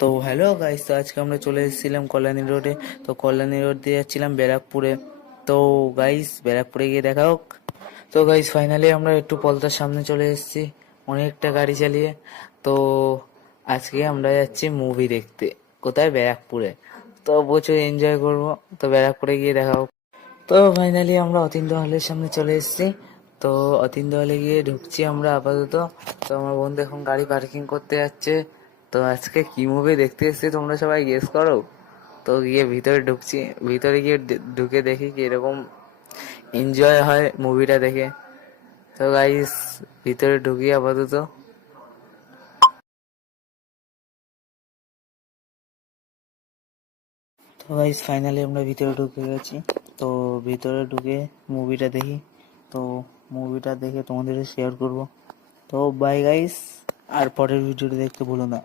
তো hello guys, তো আজকে আমরা চলে এসেছিলাম কল্যাণী রোডে। তো কল্যাণী রোড দিয়ে যাচ্ছিলাম ব্যারাকপুরে। তো গাইস, ব্যারাকপুরে গিয়ে দেখা হোক। তো গাইস, ফাইনালি আমরা একটু পলতার সামনে চলে এসেছি অনেকটা গাড়ি চালিয়ে। তো আজকে আমরা যাচ্ছি মুভি দেখতে, কোথায়? ব্যারাকপুরে। তো প্রচুর এনজয় করব। তো ব্যারাকপুরে গিয়ে দেখা হোক। তো ফাইনালি আমরা অতীন্দ্র হলের সামনে চলে এসেছি। তো অতীন্দ্র হলে গিয়ে ঢুকছি আমরা আপাতত। তো আমার বন্ধু এখন গাড়ি পার্কিং করতে যাচ্ছে। তো আজকে কি মুভি দেখতে এসেছি তোমরা সবাই গেস করো। তো গিয়ে ভিতরে ঢুকছি। ভিতরে গিয়ে ঢুকে দেখি কি এরকম এনজয় হয় মুভিটা দেখে। তো গাইস, ভিতরে ঢুকি আপাতত। তো গাইস, ফাইনালি আমরা ভিতরে ঢুকে গেছি। তো ভিতরে ঢুকে মুভিটা দেখি। তো মুভিটা দেখে তোমাদের শেয়ার করব। তো বাই গাইস, আর পরের ভিডিওটা দেখতে ভুলো না।